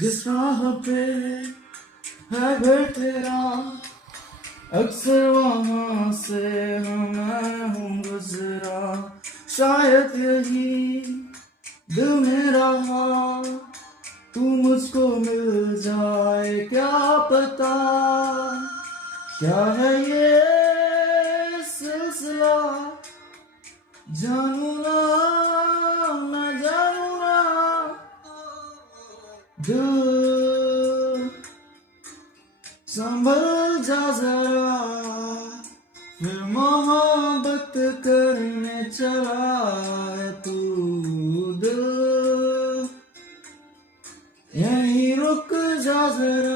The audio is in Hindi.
जिस राह पे है घर तेरा, अक्सर वहां से मैं हूँ गुजरा। शायद यही दिल में रहा, तू मुझको मिल जाए क्या पता। क्या है ये सिलसिला, जानू ना मैं जानू ना। दिल संभल जा जरा, फिर मोहब्बत करने चला है तू। दिल यहीं रुक जा जरा,